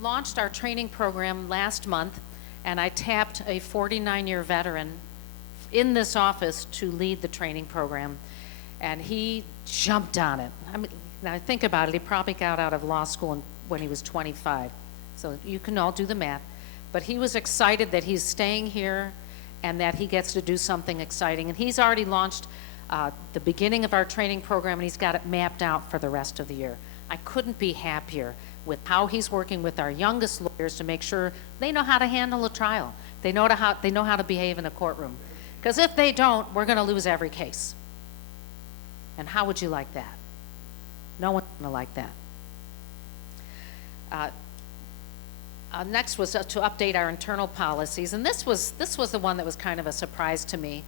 launched our training program last month, and I tapped a 49-year veteran in this office to lead the training program, and he jumped on it. I mean, now think about it, he probably got out of law school when he was 25, so you can all do the math, but he was excited that he's staying here and that he gets to do something exciting, and he's already launched the beginning of our training program, and he's got it mapped out for the rest of the year. I couldn't be happier with how he's working with our youngest lawyers to make sure they know how to handle a trial. They know how to behave in a courtroom. Because if they don't, we're going to lose every case. And how would you like that? No one's going to like that. Next was to update our internal policies, and this was the one that was kind of a surprise to me.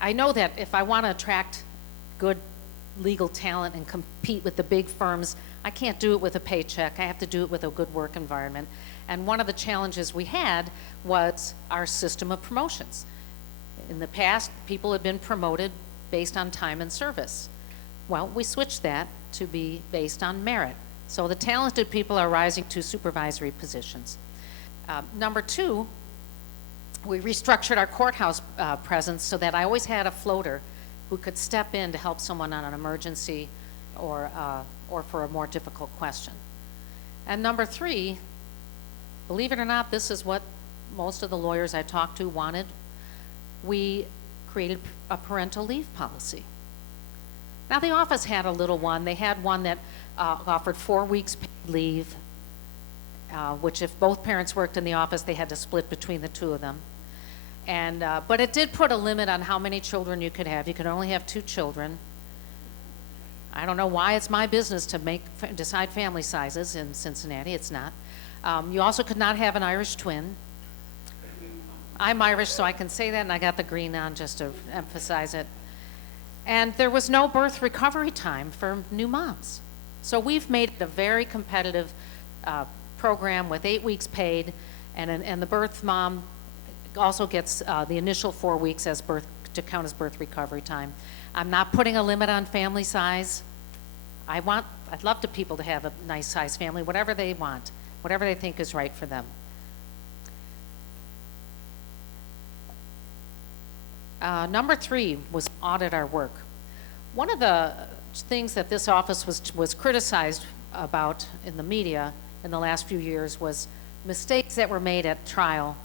I know that if I want to attract good legal talent and compete with the big firms, I can't do it with a paycheck. I have to do it with a good work environment. And one of the challenges we had was our system of promotions. In the past, people had been promoted based on time and service. Well, we switched that to be based on merit. So the talented people are rising to supervisory positions. Number 2, we restructured our courthouse presence so that I always had a floater who could step in to help someone on an emergency or for a more difficult question. And number 3, believe it or not, this is what most of the lawyers I talked to wanted. We created a parental leave policy. Now the office had a little one. They had one that offered 4 weeks paid leave, which if both parents worked in the office, they had to split between the 2 of them. And, but it did put a limit on how many children you could have. You could only have 2 children. I don't know why it's my business to decide family sizes in Cincinnati. It's not. You also could not have an Irish twin. I'm Irish, so I can say that, and I got the green on just to emphasize it. And there was no birth recovery time for new moms. So we've made it a very competitive program with 8 weeks paid, and the birth mom also gets the initial 4 weeks as to count as birth recovery time. I'm not putting a limit on family size. I'd love to people to have a nice size family, whatever they want, whatever they think is right for them. Number 3 was audit our work. One of the things that this office was criticized about in the media in the last few years was mistakes that were made at trial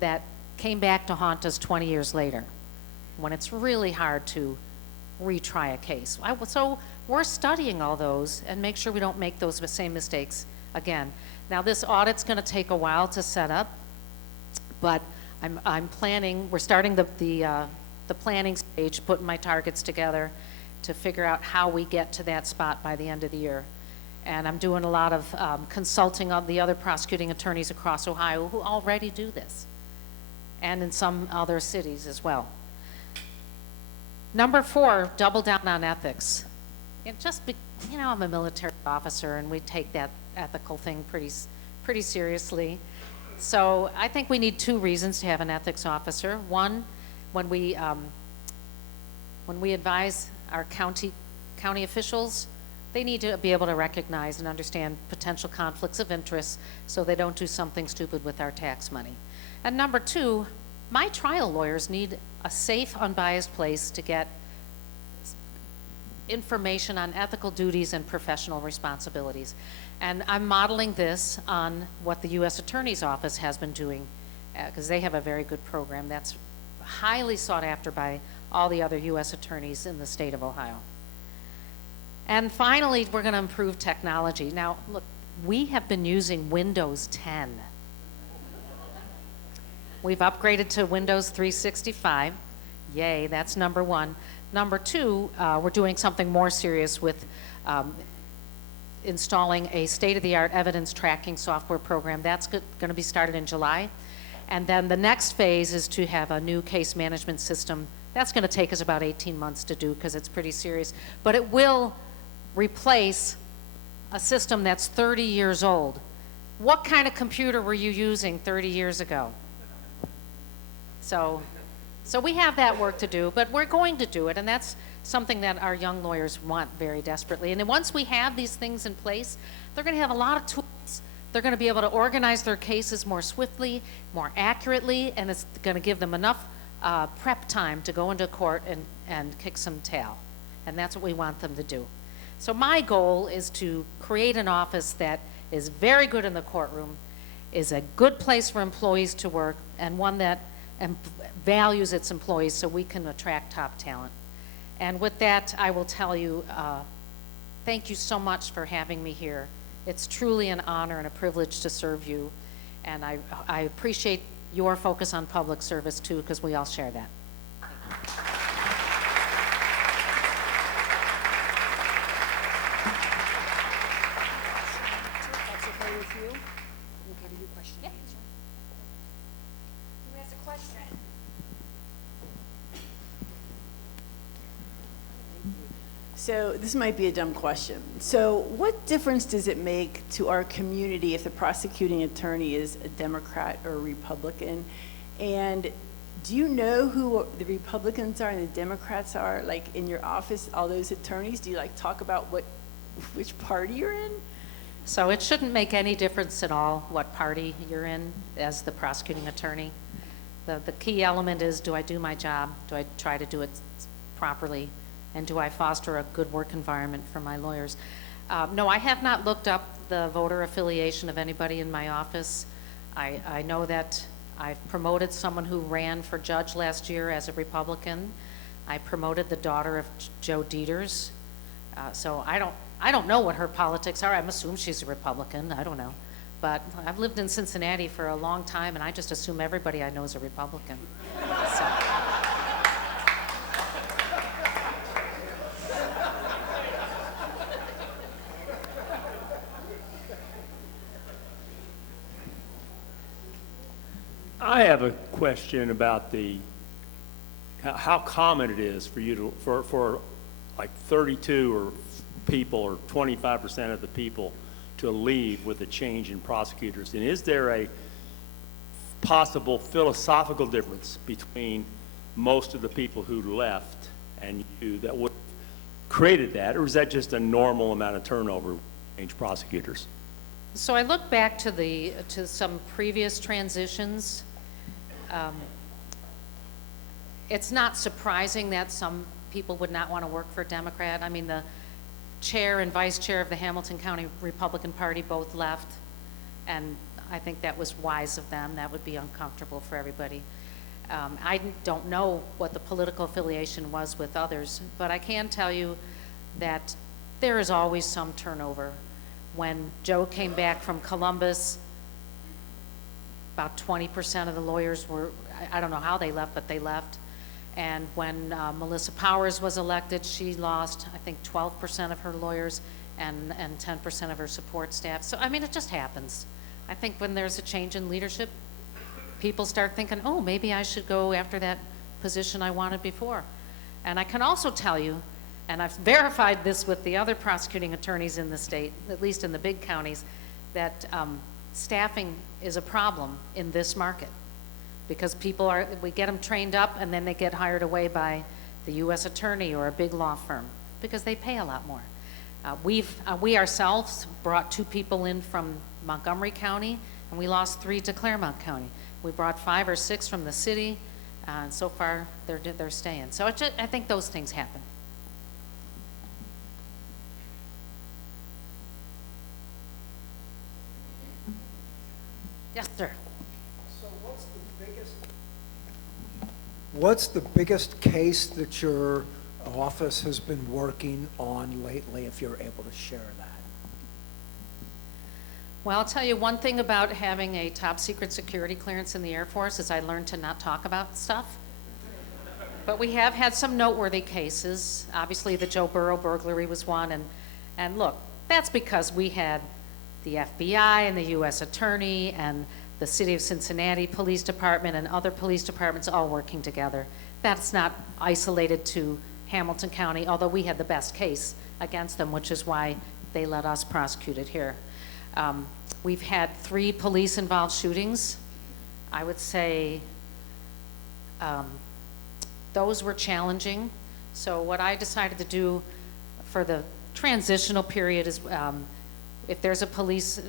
that came back to haunt us 20 years later, when it's really hard to retry a case. So we're studying all those and make sure we don't make those same mistakes again. Now, this audit's going to take a while to set up, but I'm planning, we're starting the planning stage, putting my targets together to figure out how we get to that spot by the end of the year. And I'm doing a lot of consulting on the other prosecuting attorneys across Ohio who already do this, and in some other cities as well. Number 4, double down on ethics. I'm a military officer, and we take that ethical thing pretty seriously. So I think we need 2 reasons to have an ethics officer. One, when we advise our county officials, they need to be able to recognize and understand potential conflicts of interest so they don't do something stupid with our tax money. And number 2, my trial lawyers need a safe, unbiased place to get information on ethical duties and professional responsibilities. And I'm modeling this on what the U.S. Attorney's Office has been doing, because they have a very good program that's highly sought after by all the other U.S. attorneys in the state of Ohio. And finally, we're going to improve technology. Now, look, we have been using Windows 10. We've upgraded to Windows 365. Yay, that's number 1. Number 2, we're doing something more serious with installing a state-of-the-art evidence tracking software program. That's going to be started in July. And then the next phase is to have a new case management system. That's going to take us about 18 months to do because it's pretty serious. But it will replace a system that's 30 years old. What kind of computer were you using 30 years ago? So we have that work to do, but we're going to do it, and that's something that our young lawyers want very desperately. And then once we have these things in place, they're going to have a lot of tools. They're going to be able to organize their cases more swiftly, more accurately, and it's going to give them enough prep time to go into court and kick some tail. And that's what we want them to do. So my goal is to create an office that is very good in the courtroom, is a good place for employees to work, and one that values its employees so we can attract top talent. And with that, I will tell you, thank you so much for having me here. It's truly an honor and a privilege to serve you. And I appreciate your focus on public service too, because we all share that. That's okay with you? Okay to do question? Yeah, sure. Who has a question? So this might be a dumb question. So what difference does it make to our community if the prosecuting attorney is a Democrat or a Republican? And do you know who the Republicans are and the Democrats are, like in your office, all those attorneys? Do you like talk about which party you're in? So it shouldn't make any difference at all what party you're in as the prosecuting attorney. The key element is, do I do my job? Do I try to do it properly? And do I foster a good work environment for my lawyers? No, I have not looked up the voter affiliation of anybody in my office. I know that I've promoted someone who ran for judge last year as a Republican. I promoted the daughter of Joe Dieters. So I don't know what her politics are. I'm assuming she's a Republican. I don't know. But I've lived in Cincinnati for a long time, and I just assume everybody I know is a Republican. So. I have a question about how common it is for you to, for like 32 or people or 25% of the people to leave with a change in prosecutors. And is there a possible philosophical difference between most of the people who left and you that would have created that, or is that just a normal amount of turnover with change prosecutors? So I look back to some previous transitions. It's not surprising that some people would not want to work for a Democrat. I mean, the chair and vice chair of the Hamilton County Republican Party both left, and I think that was wise of them. That would be uncomfortable for everybody. I don't know what the political affiliation was with others, but I can tell you that there is always some turnover. When Joe came back from Columbus, about 20% of the lawyers were, I don't know how they left, but they left. And when Melissa Powers was elected, she lost, I think, 12% of her lawyers and 10% of her support staff. So, I mean, it just happens. I think when there's a change in leadership, people start thinking, oh, maybe I should go after that position I wanted before. And I can also tell you, and I've verified this with the other prosecuting attorneys in the state, at least in the big counties, that staffing is a problem in this market because we get them trained up and then they get hired away by the U.S. attorney or a big law firm because they pay a lot more. We ourselves brought 2 people in from Montgomery County and we lost 3 to Claremont County. We brought 5 or 6 from the city and so far they're staying. So I think those things happen. Yes, sir. So what's the biggest case that your office has been working on lately, if you're able to share that? Well, I'll tell you one thing about having a top secret security clearance in the Air Force is I learned to not talk about stuff. But we have had some noteworthy cases. Obviously, the Joe Burrow burglary was one. And look, that's because we had the FBI and the U.S. Attorney and the City of Cincinnati Police Department and other police departments all working together. That's not isolated to Hamilton County, although we had the best case against them, which is why they let us prosecute it here. We've had 3 police-involved shootings. I would say those were challenging. So what I decided to do for the transitional period is if there's a police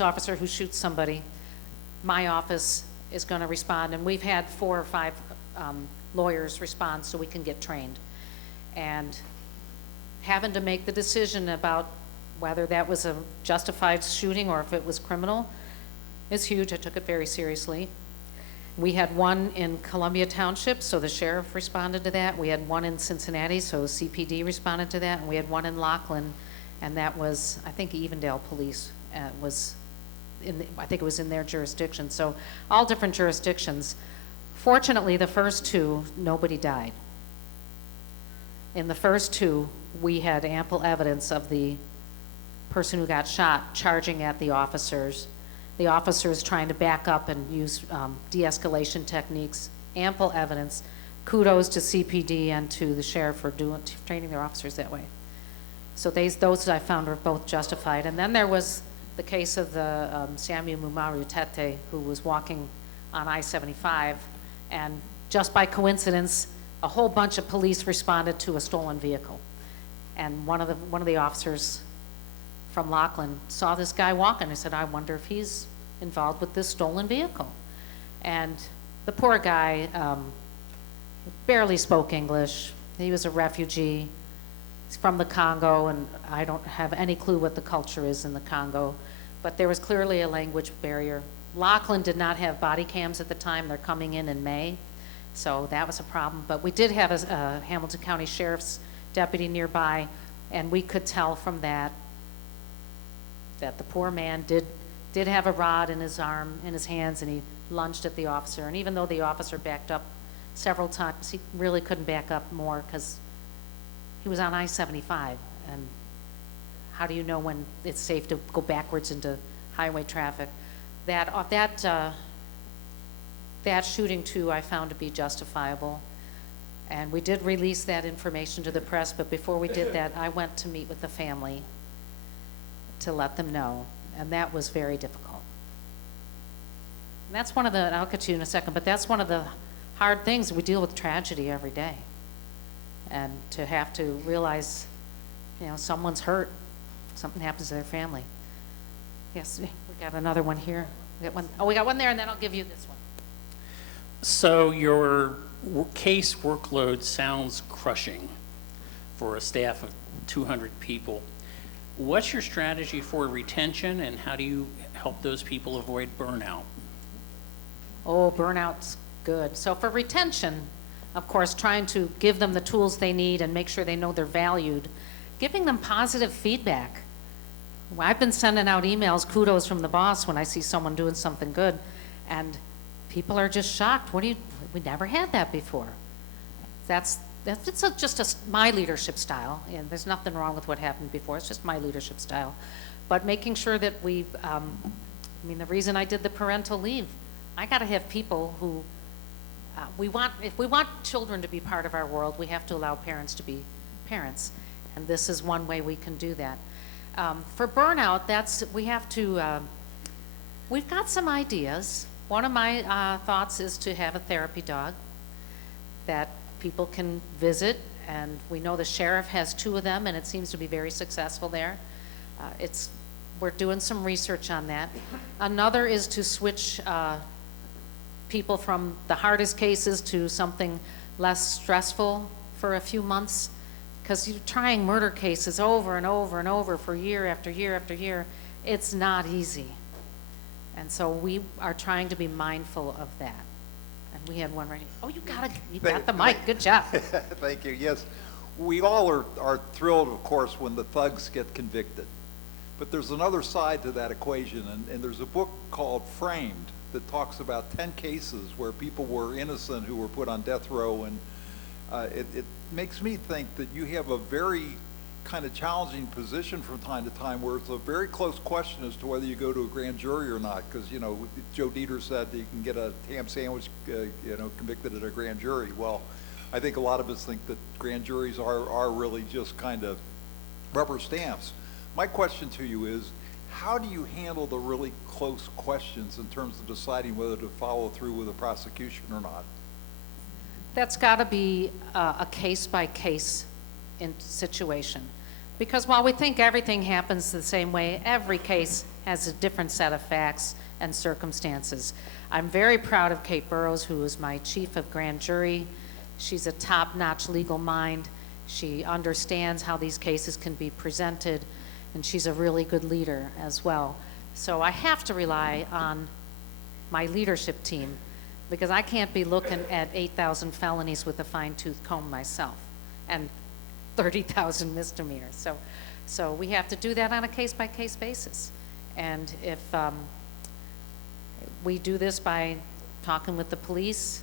officer who shoots somebody, my office is going to respond. And we've had 4 or 5 lawyers respond so we can get trained. And having to make the decision about whether that was a justified shooting or if it was criminal is huge. I took it very seriously. We had one in Columbia Township, so the sheriff responded to that. We had one in Cincinnati, so CPD responded to that. And we had one in Laughlin, and that was, I think, Evendale Police was I think it was in their jurisdiction. So all different jurisdictions. Fortunately, the first 2, nobody died. In the first 2, we had ample evidence of the person who got shot charging at the officers trying to back up and use de-escalation techniques, ample evidence. Kudos to CPD and to the sheriff for training their officers that way. So those I found were both justified. And then there was the case of the Samuel Mumaru Tete, who was walking on I-75, and just by coincidence, a whole bunch of police responded to a stolen vehicle. And one of the officers from Laughlin saw this guy walking. I said, I wonder if he's involved with this stolen vehicle. And the poor guy barely spoke English. He was a refugee. He's from the Congo, and I don't have any clue what the culture is in the Congo, but there was clearly a language barrier. Laughlin did not have body cams at the time. They're coming in May, so that was a problem. But we did have a Hamilton County Sheriff's deputy nearby, and we could tell from that the poor man did have a rod in his arm, in his hands, and he lunged at the officer. And even though the officer backed up several times, he really couldn't back up more because he was on I-75, and how do you know when it's safe to go backwards into highway traffic? That shooting too I found to be justifiable, and we did release that information to the press, but before we did that, I went to meet with the family to let them know, and that was very difficult. And that's one of the, I'll get to you in a second, but that's one of the hard things. We deal with tragedy every day. And to have to realize, someone's hurt, something happens to their family. Yes, we got another one here. We got one there, and then I'll give you this one. So your case workload sounds crushing for a staff of 200 people. What's your strategy for retention, and how do you help those people avoid burnout? Oh, burnout's good. So for retention, of course, trying to give them the tools they need and make sure they know they're valued, giving them positive feedback. I've been sending out emails, kudos from the boss when I see someone doing something good, and people are just shocked. We never had that before. It's my leadership style, and there's nothing wrong with what happened before. It's just my leadership style. But making sure that the reason I did the parental leave, I got to have people who, if we want children to be part of our world, we have to allow parents to be parents. And this is one way we can do that. For burnout, we've got some ideas. One of my thoughts is to have a therapy dog that people can visit, and we know the sheriff has 2 of them, and it seems to be very successful there. We're doing some research on that. Another is to switch people from the hardest cases to something less stressful for a few months, because you're trying murder cases over and over and over for year after year after year. It's not easy. And so we are trying to be mindful of that. And we had one ready. Oh, you got the mic. Good job. Thank you. Yes, we all are thrilled, of course, when the thugs get convicted. But there's another side to that equation, and there's a book called Framed that talks about 10 cases where people were innocent who were put on death row, and it makes me think that you have a very kind of challenging position from time to time where it's a very close question as to whether you go to a grand jury or not, because, you know, Joe Dieter said that you can get a ham sandwich, convicted at a grand jury. Well, I think a lot of us think that grand juries are really just kind of rubber stamps. My question to you is, how do you handle the really close questions in terms of deciding whether to follow through with a prosecution or not? That's got to be a case-by-case situation. Because while we think everything happens the same way, every case has a different set of facts and circumstances. I'm very proud of Kate Burrows, who is my chief of grand jury. She's a top-notch legal mind. She understands how these cases can be presented, and she's a really good leader as well. So I have to rely on my leadership team, because I can't be looking at 8,000 felonies with a fine-tooth comb myself and 30,000 misdemeanors. So we have to do that on a case-by-case basis. And if we do this by talking with the police,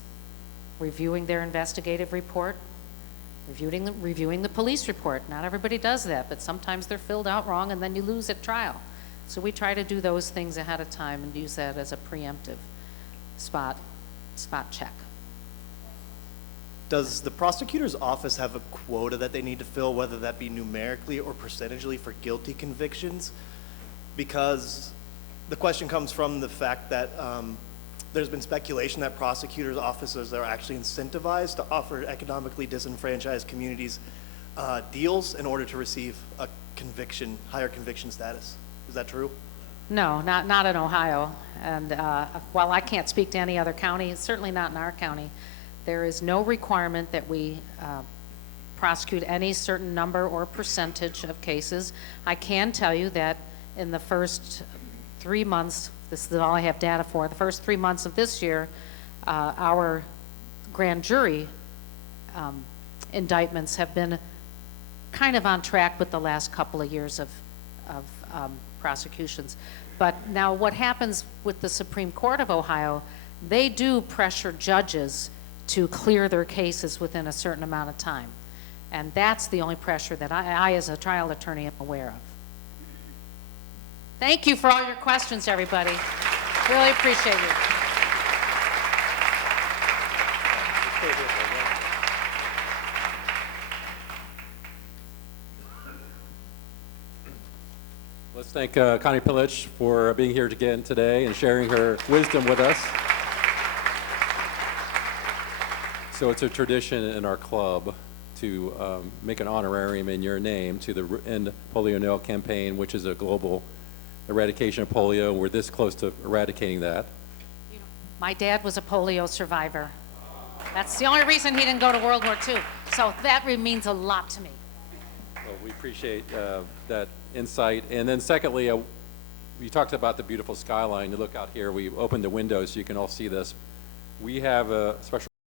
reviewing their investigative report, reviewing the police report. Not everybody does that, but sometimes they're filled out wrong and then you lose at trial. So we try to do those things ahead of time and use that as a preemptive spot check. Does the prosecutor's office have a quota that they need to fill, whether that be numerically or percentagely, for guilty convictions? Because the question comes from the fact that there's been speculation that prosecutors' offices are actually incentivized to offer economically disenfranchised communities deals in order to receive a higher conviction status. Is that true? No, not in Ohio. And while I can't speak to any other county, it's certainly not in our county. There is no requirement that we prosecute any certain number or percentage of cases. I can tell you that in the first 3 months, this is all I have data for, the first 3 months of this year, our grand jury indictments have been kind of on track with the last couple of years of prosecutions. But now what happens with the Supreme Court of Ohio, they do pressure judges to clear their cases within a certain amount of time. And that's the only pressure that I as a trial attorney, am aware of. Thank you for all your questions, everybody. Really appreciate it. Let's thank Connie Pillich for being here again today and sharing her wisdom with us. So it's a tradition in our club to make an honorarium in your name to the End Polio No campaign, which is a global eradication of polio. We're this close to eradicating that. My dad was a polio survivor. That's the only reason he didn't go to World War II. So that means a lot to me. Well, we appreciate that insight. And then secondly, you talked about the beautiful skyline. You look out here, we opened the windows so you can all see this. We have a special